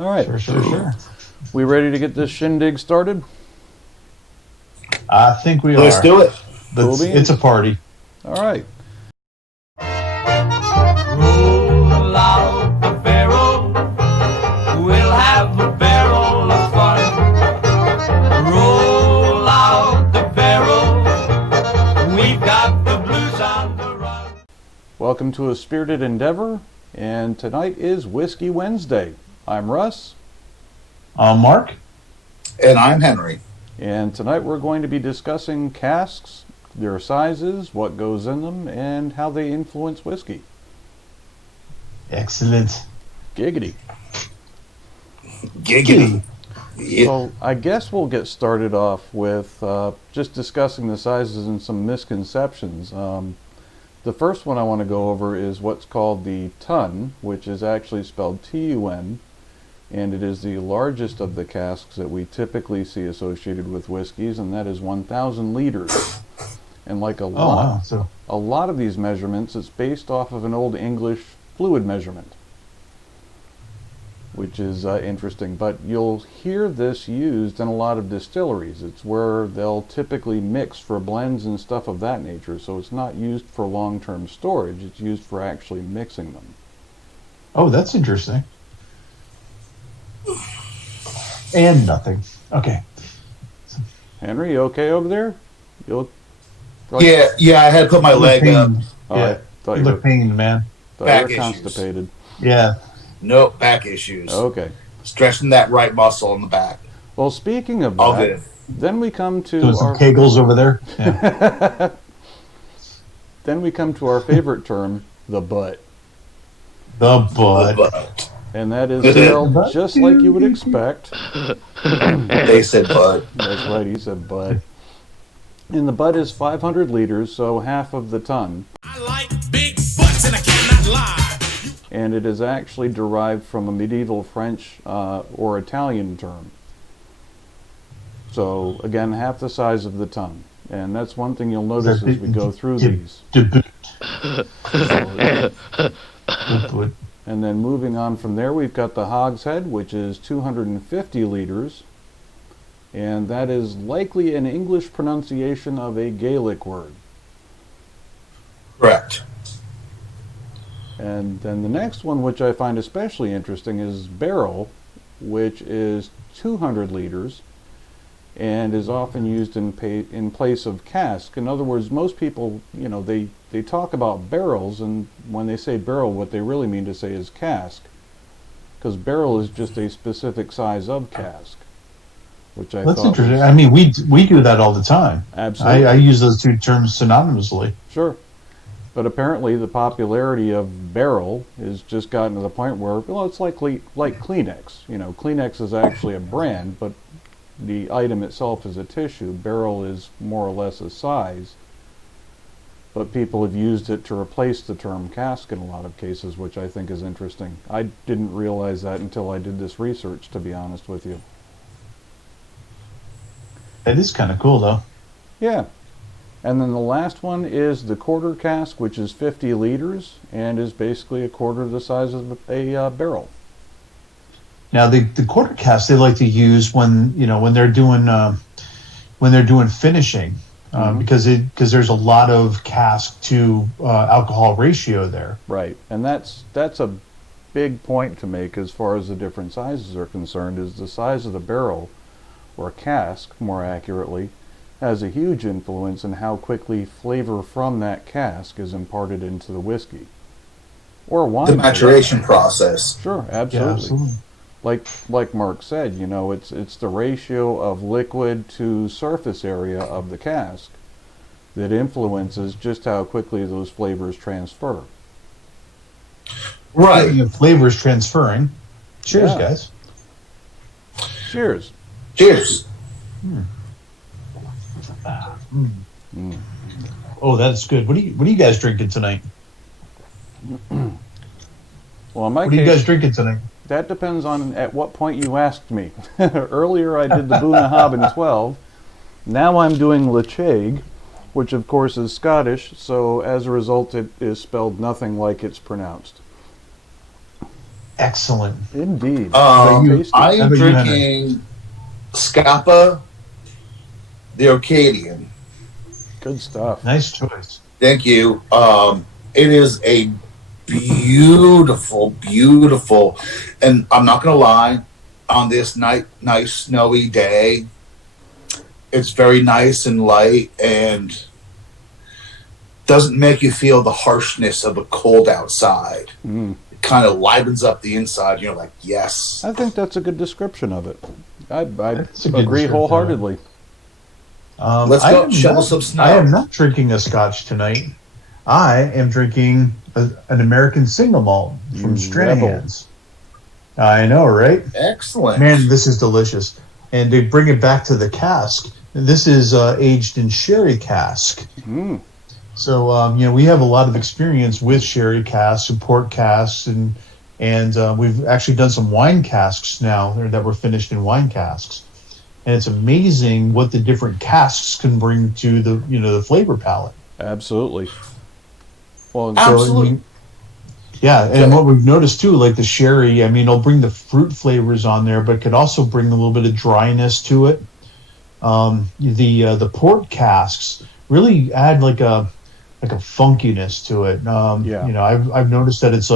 All right. Sure. We ready to get this shindig started? I think we Let's are. do it. Cool It's a party. All right. Roll out the barrel, we'll have a barrel of fun. Roll out the barrel, we've got the blues on the run. Welcome to A Spirited Endeavor, and tonight is Whiskey Wednesday. I'm Russ, Mark? And I'm Henry. and tonight we're going to be discussing casks, their sizes, what goes in them, and how they influence whiskey. Excellent. Giggity. Giggity. Yeah. So I guess we'll get started off with just discussing the sizes and some misconceptions. The first one I want to go over is what's called the ton, which is actually spelled T-U-N, and it is the largest of the casks that we typically see associated with whiskeys, and that is 1,000 liters. And like a lot of these measurements, it's based off of an old English fluid measurement, which is interesting. But you'll hear this used in a lot of distilleries. It's where they'll typically mix for blends and stuff of that nature. So it's not used for long-term storage. It's used for actually mixing them. Oh, that's interesting. And nothing. Okay. Henry, you okay over there? You look like, Yeah, I had to put my leg up. Oh, Yeah. I thought You you were, look pained, man. thought Back you were issues. constipated. Yeah. Nope, back issues. Okay. Stretching that right muscle in the back. Well, speaking of All that, good. then we come to Doing some kegels over there. Yeah. then we come to our favorite term, the butt. The bud. But And that is spelled just like you would expect. they said bud. That's right, he said butt. And the butt is 500 liters, so half of the ton. I like big butts and I cannot lie. And it is actually derived from a medieval French or Italian term. So, again, half the size of the ton. And that's one thing you'll notice as we go through these. Debut. So, Debut. and then moving on from there, we've got the hogshead, which is 250 liters. And that is likely an English pronunciation of a Gaelic word. Correct. And then the next one, which I find especially interesting, is barrel, which is 200 liters and is often used in place of cask. In other words, most people, they talk about barrels, and when they say barrel, what they really mean to say is cask, because barrel is just a specific size of cask, which I That's thought interesting. was, I mean, we do that all the time. absolutely. I use those two terms synonymously. Sure. But apparently the popularity of barrel has just gotten to the point where, well, it's like Kleenex. Kleenex is actually a brand, but the item itself is a tissue. Barrel is more or less a size. But people have used it to replace the term cask in a lot of cases, which I think is interesting. I didn't realize that until I did this research, to be honest with you. That is kind of cool, though. Yeah. And then the last one is the quarter cask, which is 50 liters and is basically a quarter of the size of a barrel. Now, the quarter cask they like to use when they're doing finishing, because there's a lot of cask to alcohol ratio there. Right. And that's a big point to make as far as the different sizes are concerned, is the size of the barrel, or cask more accurately, has a huge influence in how quickly flavor from that cask is imparted into the whiskey. Or wine. The maturation process. Sure, Yeah, absolutely. absolutely. Like Mark said, it's the ratio of liquid to surface area of the cask that influences just how quickly those flavors transfer. Right. Speaking of flavors transferring. Cheers, Yeah. guys. Cheers. Cheers. Oh, that's good. What are you guys drinking tonight? Well, in my What are you case, guys drinking tonight? that depends on at what point you asked me. Earlier I did the Bunnahabhain 12. Now I'm doing Lechaig, which of course is Scottish, so as a result it is spelled nothing like it's pronounced. Excellent. Indeed. you- Tasty. I How am about you, Henry? drinking Scapa the Arcadian. Good stuff. Nice choice. Thank you. It is a beautiful, beautiful, and I'm not gonna lie, on this nice snowy day, it's very nice and light and doesn't make you feel the harshness of the cold outside. Mm. It kind of livens up the inside. You're like, yes. I think that's a good description of it. I That's a good agree description. wholeheartedly. Let's I go am shovel not- some snow. I am not drinking a scotch tonight. I am drinking an American single malt from You Stranahan's. I know, right? Excellent. Man, this is delicious. And to bring it back to the cask, this is aged in sherry cask. Mm. So we have a lot of experience with sherry casks and port casks, and we've actually done some wine casks now that were finished in wine casks. And it's amazing what the different casks can bring to the flavor palette. Absolutely. Well, Absolutely. Yeah, and what we've noticed too, like the sherry, I mean, it'll bring the fruit flavors on there, but could also bring a little bit of dryness to it. The port casks really add like a funkiness to it. I've noticed that it's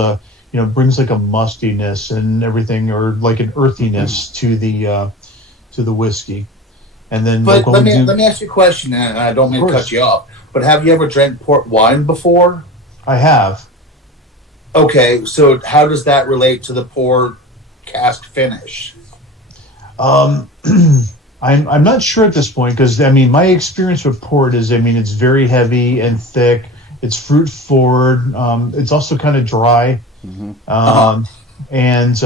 brings like a mustiness and everything, or like an earthiness to the whiskey. And then But like, let me ask you a question, and I don't mean to Of course. cut you off. But have you ever drank port wine before? I have. Okay, so how does that relate to the port cask finish? I'm not sure at this point, because I mean my experience with port is, I mean, it's very heavy and thick. It's fruit forward. It's also kind of dry, and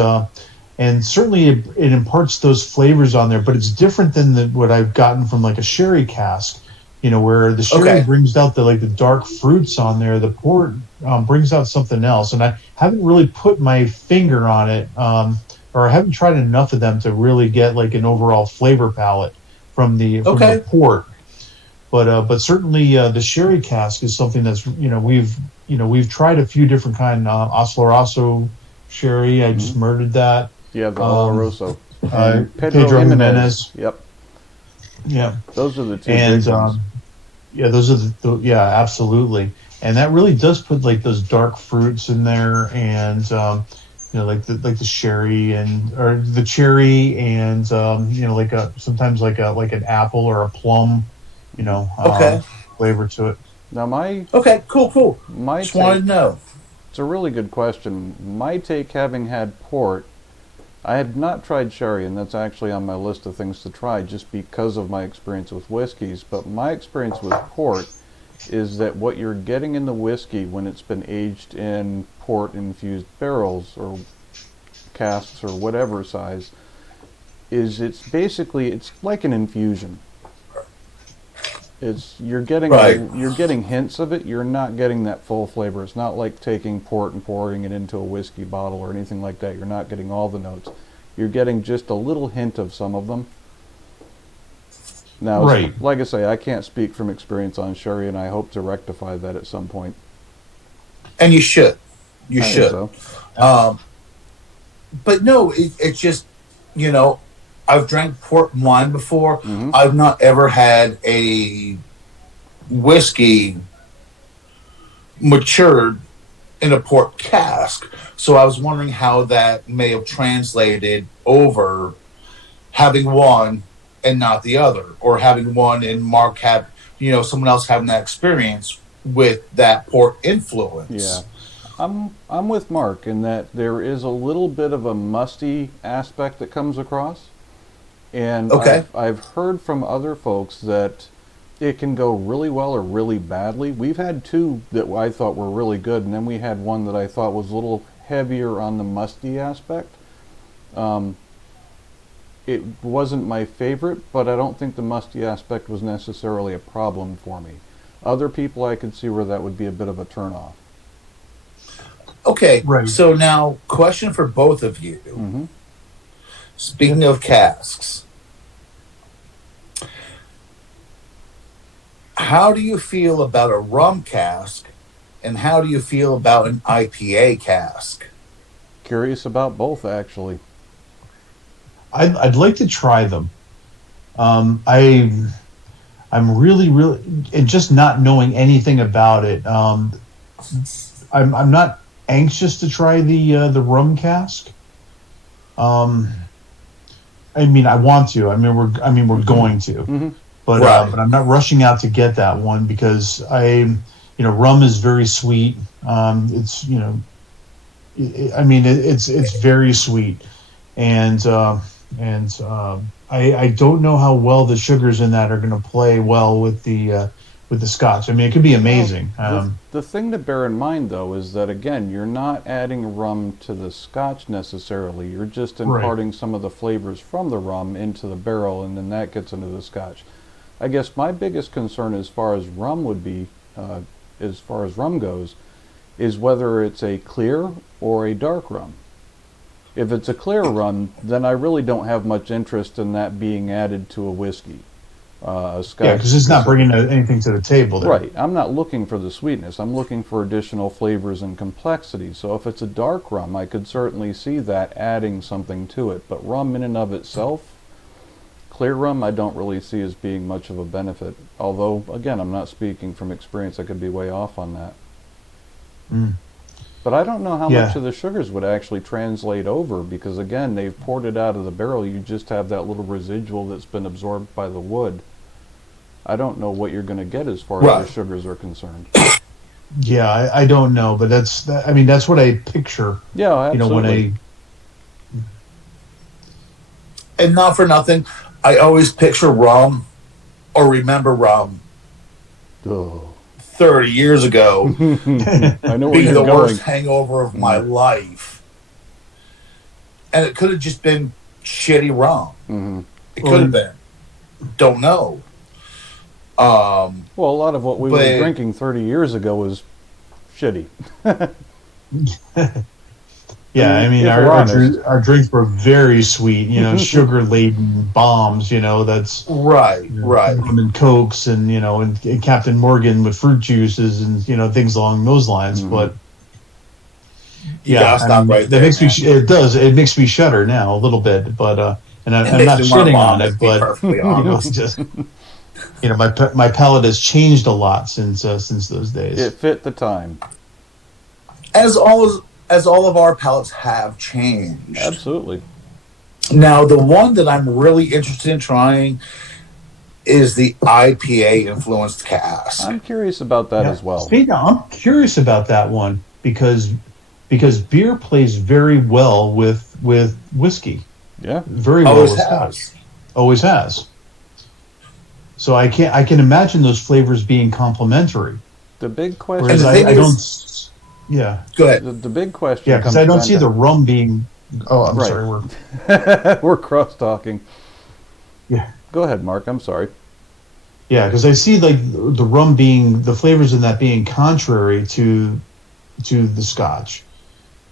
certainly it imparts those flavors on there. But it's different than what I've gotten from like a sherry cask. Where the sherry brings out the dark fruits on there. The port brings out something else, and I haven't really put my finger on it, or I haven't tried enough of them to really get like an overall flavor palette from the port. But certainly the sherry cask is something that's we've tried a few different kind. Oloroso sherry, I just murdered that. yeah, the Oloroso. Pedro Jimenez. Yep. Yeah. Those are the two And big ones. those are absolutely, and that really does put like those dark fruits in there, and like the sherry or the cherry, and sometimes like an apple or a plum, flavor to it. Now Cool. my Just wanted to take, know. it's a really good question. My take, having had port, I had not tried sherry, and that's actually on my list of things to try just because of my experience with whiskeys. But my experience with port is that what you're getting in the whiskey when it's been aged in port-infused barrels or casks or whatever size is it's like an infusion. You're getting hints of it. You're not getting that full flavor. It's not like taking port and pouring it into a whiskey bottle or anything like that. You're not getting all the notes. You're getting just a little hint of some of them. Now, Right. like I say, I can't speak from experience on sherry, and I hope to rectify that at some point. And you should. You I think should. so. But no, it's just, I've drank port and wine before. Mhm. I've not ever had a whiskey matured in a port cask. So I was wondering how that may have translated over having one and not the other, or having one and Mark had, someone else having that experience with that port influence. Yeah. I'm with Mark in that there is a little bit of a musty aspect that comes across. And I've heard from other folks that it can go really well or really badly. We've had two that I thought were really good, and then we had one that I thought was a little heavier on the musty aspect. It wasn't my favorite, but I don't think the musty aspect was necessarily a problem for me. Other people, I could see where that would be a bit of a turnoff. Okay, Right. So now, question for both of you. Mm-hmm. Speaking of casks, how do you feel about a rum cask, and how do you feel about an IPA cask? curious about both, actually. I'd like to try them. I'm really, and just not knowing anything about it. I'm not anxious to try the rum cask. I mean, I want to. We're going to, Mm-hmm. but Right. but I'm not rushing out to get that one because rum is very sweet. It's it's very sweet, and I don't know how well the sugars in that are going to play well with the Scotch. I mean, it could be amazing. The thing to bear in mind, though, is that, again, you're not adding rum to the Scotch necessarily. You're just imparting some of the flavors from the rum into the barrel, and then that gets into the Scotch. I guess my biggest concern as far as rum would be, as far as rum goes, is whether it's a clear or a dark rum. If it's a clear rum, then I really don't have much interest in that being added to a whiskey. A Scotch, yeah, because it's not bringing anything to the table there. Right. I'm not looking for the sweetness. I'm looking for additional flavors and complexity. So if it's a dark rum, I could certainly see that adding something to it. But rum in and of itself, clear rum, I don't really see as being much of a benefit. Although, again, I'm not speaking from experience. I could be way off on that. Mm. But I don't know how much of the sugars would actually translate over because, again, they've poured it out of the barrel. You just have that little residual that's been absorbed by the wood. I don't know what you're going to get as far as the sugars are concerned. Yeah, I don't know, but that's what I picture. Yeah, absolutely. And not for nothing, I always picture rum or remember rum 30 years ago I know where being you're the going. worst hangover of my life. And it could have just been shitty rum. Mm-hmm. It could have been. Don't know. Well, a lot of what we were drinking 30 years ago was shitty. Yeah, I mean, our drinks were very sweet, sugar-laden bombs, that's... Right. Rum and Cokes and Captain Morgan with fruit juices and, things along those lines, but... Yeah, stop right there. It makes me shudder now a little bit, but... and I'm not shitting on it, but, it's just... my palate has changed a lot since those days. It fit the time. As all of our palates have changed. Absolutely. Now, the one that I'm really interested in trying is the IPA influenced cask. I'm curious about that as well. See, now, I'm curious about that one because beer plays very well with whiskey. Yeah, very well with Scotch. Always has. So I can imagine those flavors being complementary. The big question is I don't. Yeah. Go ahead. The big question. Yeah, because I don't see the rum being. Oh, I'm sorry. We're cross talking. Yeah. Go ahead, Mark. I'm sorry. Yeah, because I see the rum being the flavors in that being contrary to the Scotch,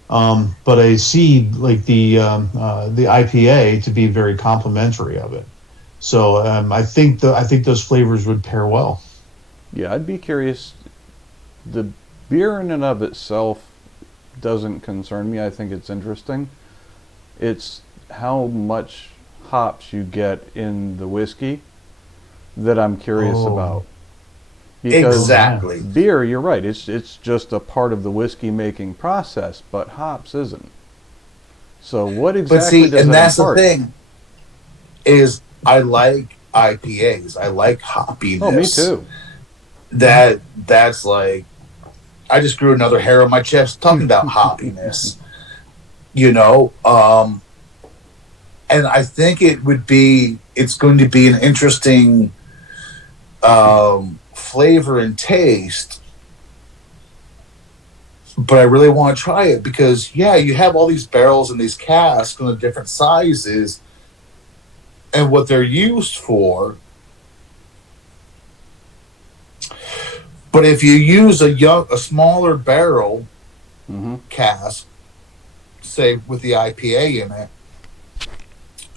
but I see the IPA to be very complementary of it. So I think those flavors would pair well. Yeah, I'd be curious. The beer in and of itself doesn't concern me. I think it's interesting. It's how much hops you get in the whiskey that I'm curious about. Because exactly. Beer, you're right. It's just a part of the whiskey making process, but hops isn't. So what exactly does that impart? And that's the thing is I like IPAs. I like hoppiness. Oh, me too. That's like I just grew another hair on my chest talking about hoppiness. And I think it's going to be an interesting flavor and taste. But I really want to try it because, you have all these barrels and these casks in the different sizes and what they're used for. But if you use a smaller barrel cask, say with the IPA in it,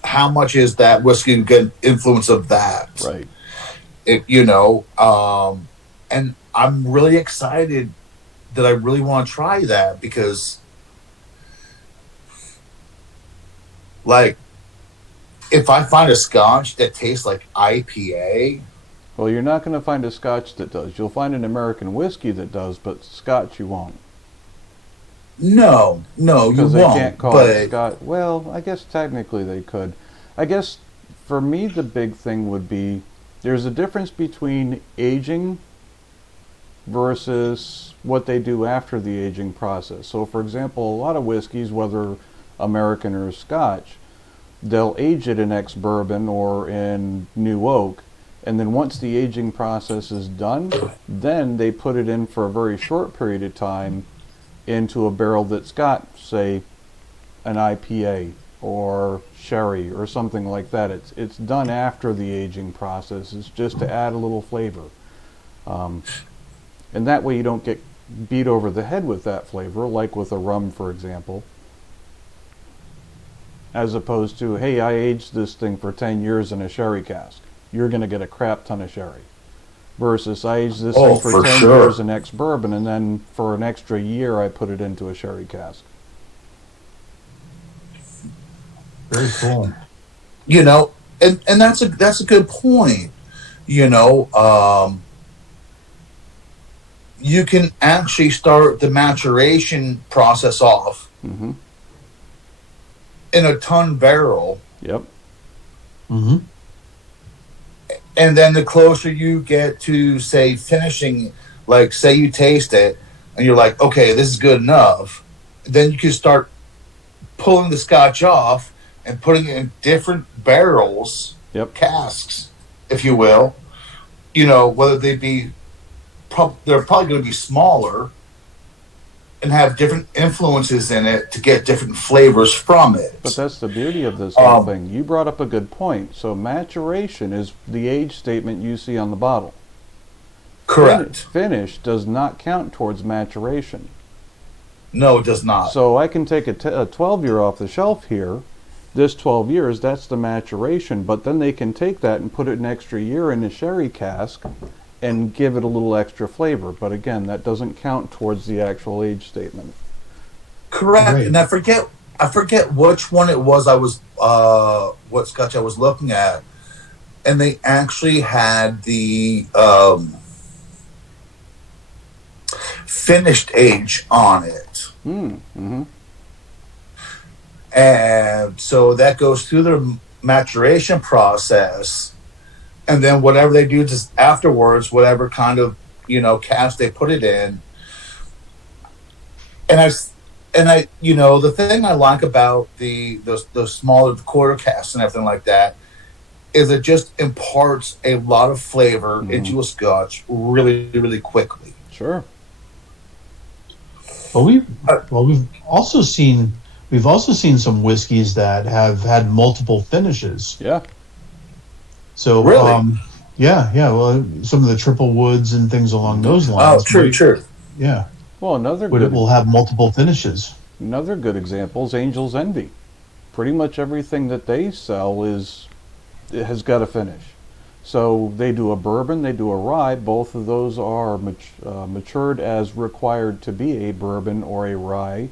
how much is that whiskey good influence of that? Right. And I'm really excited that I really want to try that because Like, if I find a Scotch that tastes like IPA, Well, you're not going to find a Scotch that does. You'll find an American whiskey that does, but Scotch you won't. no, you Because they can't won't. call it But Scotch. Well, I guess technically they could. I guess for me the big thing would be there's a difference between aging versus what they do after the aging process. So, for example, a lot of whiskeys, whether American or Scotch, they'll age it in ex-bourbon or in new oak, and then once the aging process is done, then they put it in for a very short period of time into a barrel that's got, say, an IPA or sherry or something like that. It's done after the aging process. It's just to add a little flavor. And that way you don't get beat over the head with that flavor, like with a rum, for example. As opposed to, hey, I aged this thing for 10 years in a sherry cask. You're going to get a crap ton of sherry. Versus, I aged this thing for 10 years in ex-bourbon, and then for an extra year, I put it into a sherry cask. Very cool. you know, and that's a good point. You know, you can actually start the maturation process off Mm-hmm. in a ton barrel, Yep. Mm-hmm. and then the closer you get to, say, finishing, like, say you taste it and you're like, okay, this is good enough, then you can start pulling the scotch off and putting it in different barrels, Yep. casks, if you will. You know, whether they be, they're probably going to be smaller and have different influences in it to get different flavors from it. But that's the beauty of this whole thing. You brought up a good point. So maturation is the age statement you see on the bottle. Correct. Finish does not count towards maturation. No, it does not. So I can take a 12-year off the shelf here. This 12 years, that's the maturation. But then they can take that and put it an extra year in a sherry cask and give it a little extra flavor. But again, that doesn't count towards the actual age statement. Correct. Right. And I forget which one it was. I was what scotch I was looking at, and they actually had the finished age on it. Mm-hmm. And so that goes through the maturation process, and then whatever they do just afterwards, whatever kind of, you know, cask they put it in. And I, you know, the thing I like about those smaller quarter casks and everything like that is it just imparts a lot of flavor into a scotch really, really quickly. Sure. But we've also seen some whiskeys that have had multiple finishes. Yeah. So Really? yeah. Well, some of the triple woods and things along those lines. Oh, true. Yeah. Well, But it will have multiple finishes. another good example is Angel's Envy. Pretty much everything that they sell has got a finish. So they do a bourbon, they do a rye. Both of those are matured as required to be a bourbon or a rye,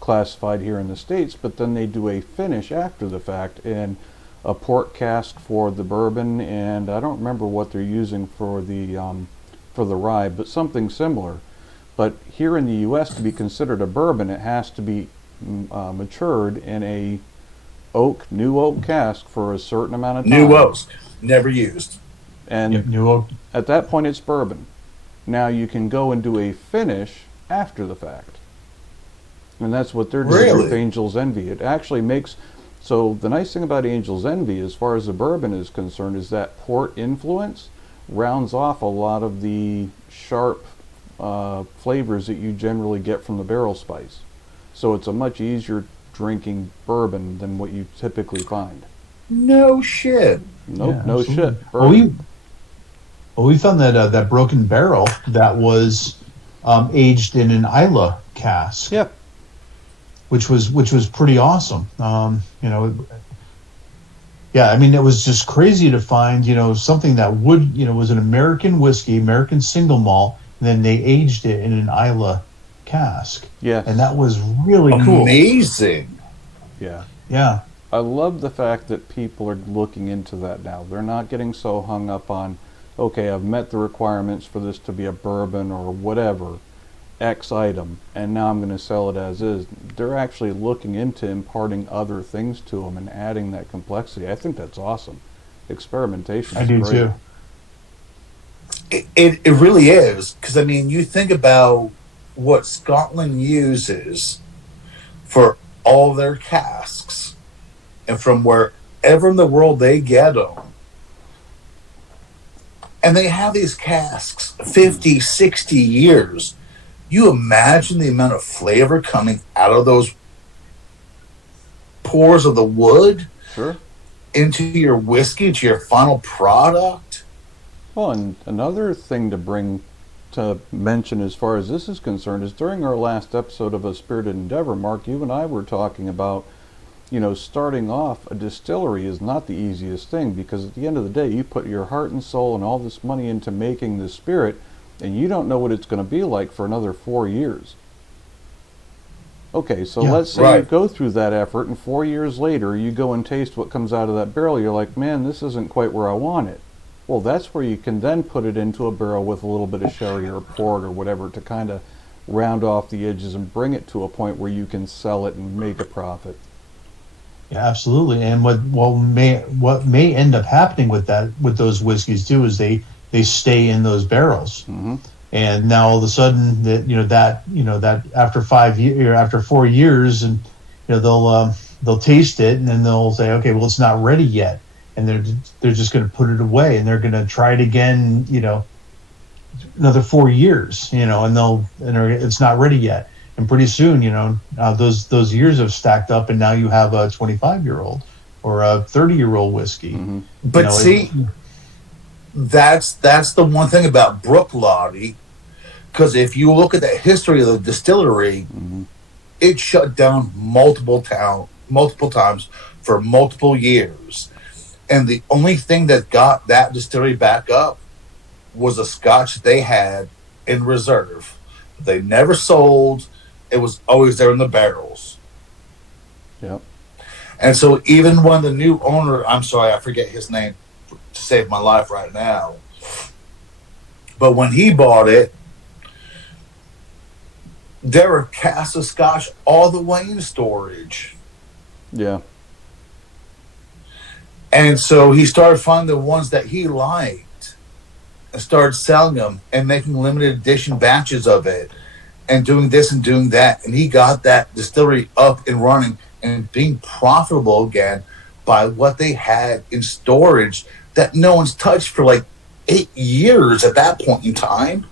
classified here in the States. But then they do a finish after the fact in a port cask for the bourbon, and I don't remember what they're using for the rye, but something similar. But here in the U.S., to be considered a bourbon, it has to be matured in a new oak cask for a certain amount of time. New oaks, never used. And New oak. at that point, it's bourbon. Now you can go and do a finish after the fact. And that's what they're doing with Really? Angel's Envy. It actually makes... So the nice thing about Angel's Envy, as far as the bourbon is concerned, is that port influence rounds off a lot of the sharp flavors that you generally get from the barrel spice. So it's a much easier drinking bourbon than what you typically find. No shit. Nope, Yeah, no absolutely. shit. Well, we found that that broken barrel that was aged in an Isla cask. Yep. Which was pretty awesome. You know, yeah, I mean, it was just crazy to find, you know, something that was an American whiskey, American single malt, and then they aged it in an Isla cask. Yes. And that was really cool. Amazing. Yeah. Yeah. I love the fact that people are looking into that now. They're not getting so hung up on, okay, I've met the requirements for this to be a bourbon or whatever, X item, and now I'm going to sell it as is. They're actually looking into imparting other things to them and adding that complexity. I think that's awesome. Experimentation I is do great. too. It really is, because I mean, you think about what Scotland uses for all their casks, and from wherever in the world they get them, and they have these casks 50, 60 years. You imagine the amount of flavor coming out of those pores of the wood Sure. into your whiskey, into your final product. Well, and another thing to mention as far as this is concerned is during our last episode of A Spirited Endeavor, Mark, you and I were talking about, starting off a distillery is not the easiest thing, because at the end of the day, you put your heart and soul and all this money into making this spirit, and you don't know what it's going to be like for another 4 years. Okay, so Yeah, let's say you right. go through that effort, and 4 years later, you go and taste what comes out of that barrel. You're like, man, this isn't quite where I want it. Well, that's where you can then put it into a barrel with a little bit of sherry or port or whatever to kind of round off the edges and bring it to a point where you can sell it and make a profit. Yeah, absolutely. And what may end up happening with those whiskeys too is they stay in those barrels. Mm-hmm. And now all of a sudden that after 5 years, after 4 years, and they'll taste it, and then they'll say, okay, well, it's not ready yet, and they're just going to put it away, and they're going to try it again, another 4 years, and it's not ready yet, and pretty soon, those years have stacked up, and now you have a 25-year-old or a 30-year-old whiskey. Mm-hmm. But that's the one thing about Brooklady, because if you look at the history of the distillery, Mm-hmm. it shut down multiple times for multiple years, and the only thing that got that distillery back up was a scotch they had in reserve. They never sold. It was always there in the barrels. Yep. And so even when the new owner, I'm sorry, I forget his name to save my life right now, but when he bought it, there were casks of scotch all the way in storage. Yeah. And so he started finding the ones that he liked and started selling them and making limited edition batches of it and doing this and doing that. And he got that distillery up and running and being profitable again by what they had in storage that no one's touched for like 8 years at that point in time.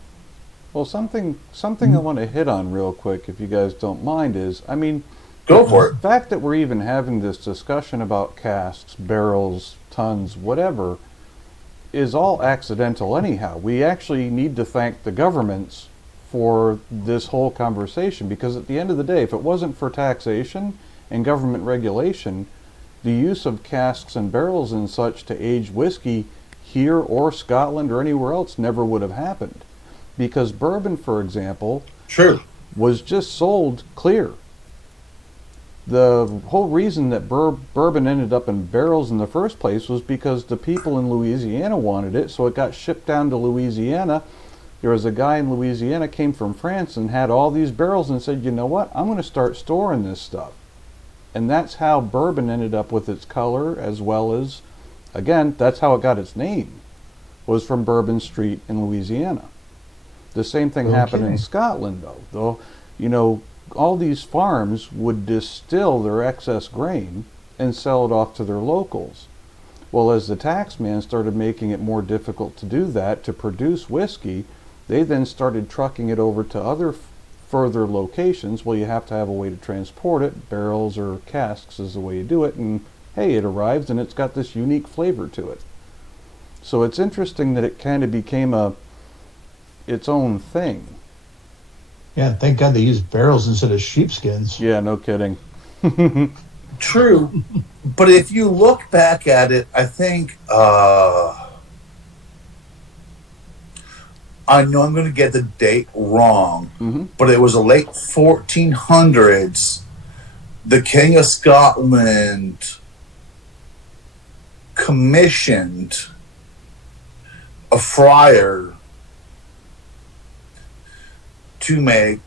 Well, something I want to hit on real quick, if you guys don't mind, is, I mean, Go for the it. fact that we're even having this discussion about casks, barrels, tons, whatever, is all accidental anyhow. We actually need to thank the governments for this whole conversation, because at the end of the day, if it wasn't for taxation and government regulation, the use of casks and barrels and such to age whiskey here or Scotland or anywhere else never would have happened. Because bourbon, for example, True. was just sold clear. The whole reason that bourbon ended up in barrels in the first place was because the people in Louisiana wanted it, so it got shipped down to Louisiana. There was a guy in Louisiana, came from France, and had all these barrels and said, you know what, I'm going to start storing this stuff. And that's how bourbon ended up with its color, as well as, again, that's how it got its name, was from Bourbon Street in Louisiana. The same thing happened in Scotland, though, all these farms would distill their excess grain and sell it off to their locals. Well, as the tax man started making it more difficult to do that, to produce whiskey, they then started trucking it over to other further locations. Well, you have to have a way to transport it. Barrels or casks is the way you do it, and hey, it arrives and it's got this unique flavor to it. So it's interesting that it kind of became its own thing. Yeah, thank God they use barrels instead of sheepskins. Yeah, no kidding. True. But if you look back at it, I think I know I'm going to get the date wrong, but it was the late 1400s. The King of Scotland commissioned a friar to make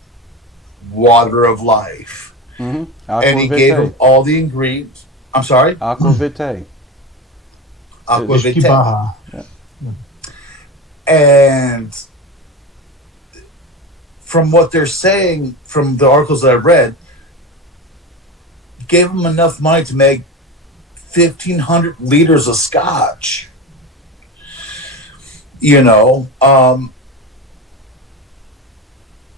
water of life. Mm-hmm. And he gave him all the ingredients. I'm sorry? Aqua vitae. Aqua vitae. Ishkibaha. Yeah. And from what they're saying, from the articles that I've read, gave him enough money to make 1,500 liters of scotch. You know,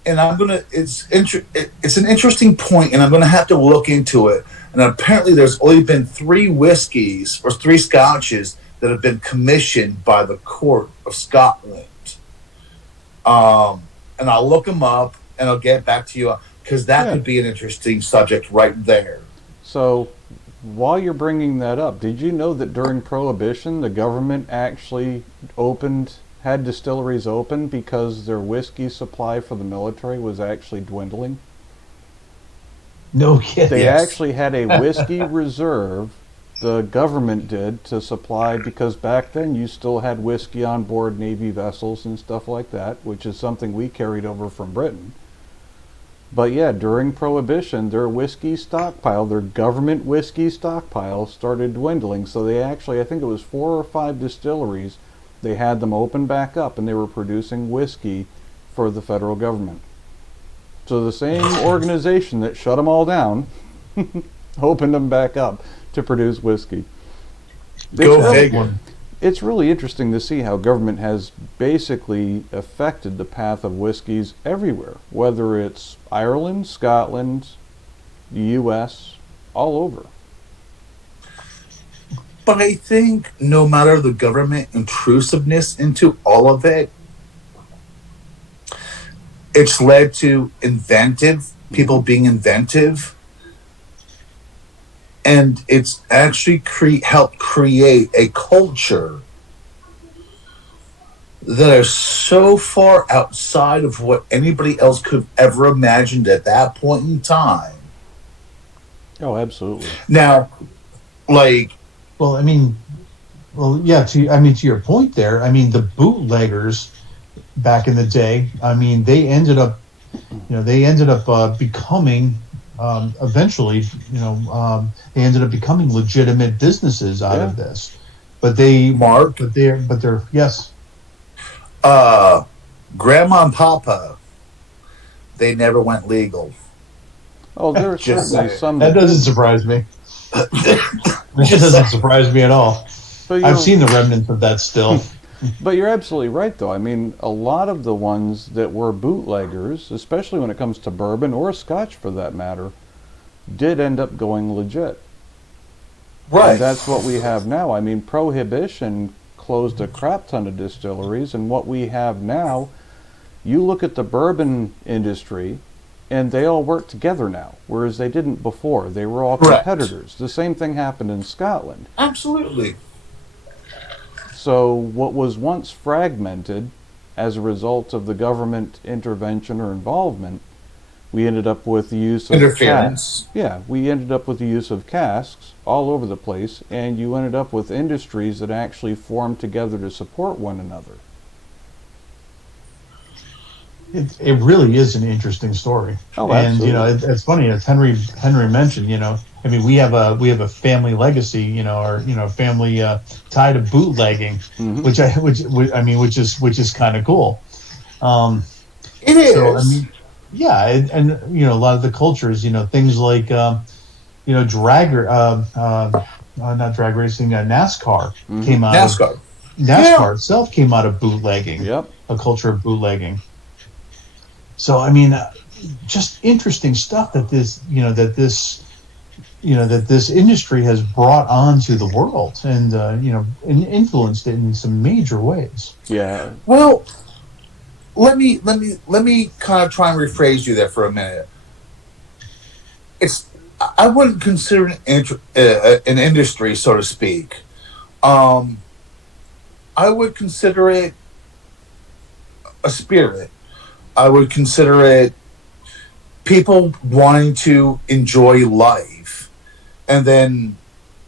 and I'm gonna. It's an interesting point, and I'm gonna have to look into it. And apparently, there's only been 3 whiskeys or 3 scotches that have been commissioned by the court of Scotland. And I'll look them up, and I'll get back to you because that could be an interesting subject right there. So, while you're bringing that up, did you know that during Prohibition, the government actually had distilleries open because their whiskey supply for the military was actually dwindling? No kidding. They actually had a whiskey reserve, the government did, to supply, because back then you still had whiskey on board Navy vessels and stuff like that, which is something we carried over from Britain. But yeah, during Prohibition, their whiskey stockpile, their government whiskey stockpile, started dwindling. So they actually, I think it was 4 or 5 distilleries, they had them open back up, and they were producing whiskey for the federal government. So the same organization that shut them all down opened them back up to produce whiskey. Go figure. It's really interesting to see how government has basically affected the path of whiskeys everywhere, whether it's Ireland, Scotland, the U.S., all over. But I think no matter the government intrusiveness into all of it, it's led to people being inventive, and it's actually helped create a culture that is so far outside of what anybody else could have ever imagined at that point in time. Oh, absolutely. Now, like... Well, to your point there, the bootleggers back in the day, they ended up becoming eventually, they ended up becoming legitimate businesses out of this. But they're yes. Grandma and Papa, they never went legal. Oh, there are certainly some. That doesn't surprise me. It doesn't surprise me at all. I've seen the remnants of that still. But you're absolutely right, though. A lot of the ones that were bootleggers, especially when it comes to bourbon or scotch for that matter, did end up going legit. Right. And that's what we have now. Prohibition closed a crap ton of distilleries, and what we have now, you look at the bourbon industry, and they all work together now, whereas they didn't before. They were all competitors. The same thing happened in Scotland. Absolutely. So what was once fragmented as a result of the government intervention or involvement, we ended up with the use of interference. We ended up with the use of casks all over the place, and you ended up with industries that actually formed together to support one another. It really is an interesting story. Oh, absolutely. And it's funny, as Henry mentioned, we have a family legacy, or family tie to bootlegging, mm-hmm. which is kind of cool. It is. So, and a lot of the cultures, things like not drag racing, NASCAR mm-hmm. came out. NASCAR itself came out of bootlegging. Yep. A culture of bootlegging. So just interesting stuff that this industry has brought onto the world, and and influenced it in some major ways. Yeah. Well, let me kind of try and rephrase you there for a minute. I wouldn't consider it an industry, so to speak. I would consider it a spirit. I would consider it people wanting to enjoy life, and then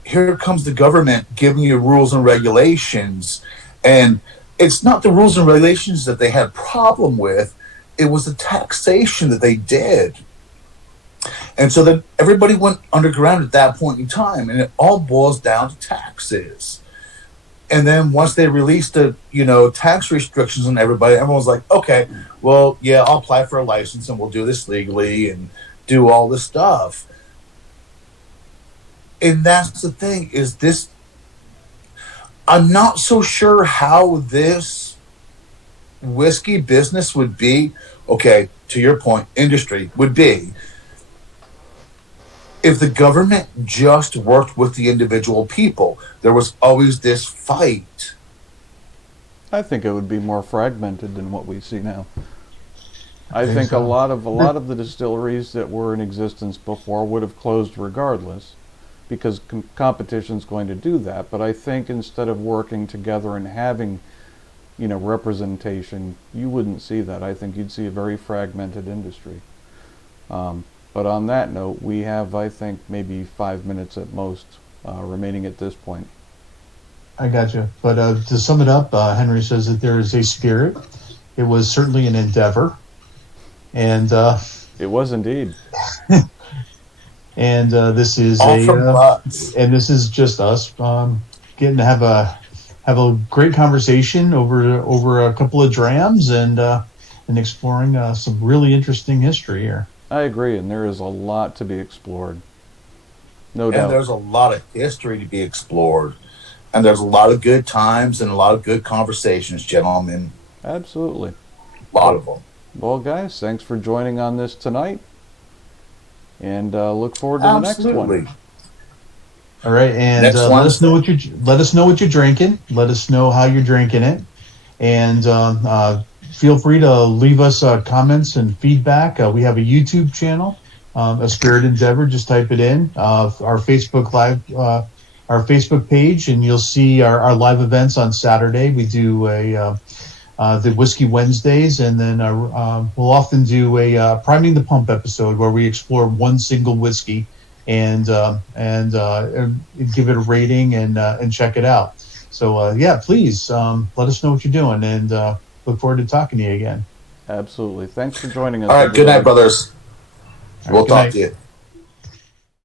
here comes the government giving you rules and regulations, and it's not the rules and regulations that they had a problem with, it was the taxation that they did. And so then everybody went underground at that point in time, and it all boils down to taxes. And then once they released the, tax restrictions on everybody, everyone was like, okay, well, yeah, I'll apply for a license and we'll do this legally and do all this stuff. And that's the thing, is this, I'm not so sure how this whiskey business would be, okay, to your point, industry would be, if the government just worked with the individual people. There was always this fight. I think it would be more fragmented than what we see now. I think so. a lot of the distilleries that were in existence before would have closed regardless, because competition's going to do that. But I think instead of working together and having, representation, you wouldn't see that. I think you'd see a very fragmented industry. But on that note, we have, I think, maybe 5 minutes at most remaining at this point. I gotcha. But to sum it up, Henry says that there is a spirit. It was certainly an endeavor. And it was indeed. And this is and this is just us getting to have a great conversation over a couple of drams and exploring some really interesting history here. I agree, and there is a lot to be explored. No doubt. And there's a lot of history to be explored. And there's a lot of good times and a lot of good conversations, gentlemen. Absolutely. A lot of them. Well, guys, thanks for joining on this tonight. And look forward to the next one. All right, and let us know what you're drinking. Let us know how you're drinking it, and feel free to leave us comments and feedback. We have a YouTube channel, A Spirit Endeavor. Just type it in. Our Facebook our Facebook page, and you'll see our live events on Saturday. We do the Whiskey Wednesdays, and then we'll often do a Priming the Pump episode where we explore one single whiskey and give it a rating and check it out. So please let us know what you're doing, and look forward to talking to you again. Absolutely. Thanks for joining us. All right. Good night, brothers. We'll talk to you.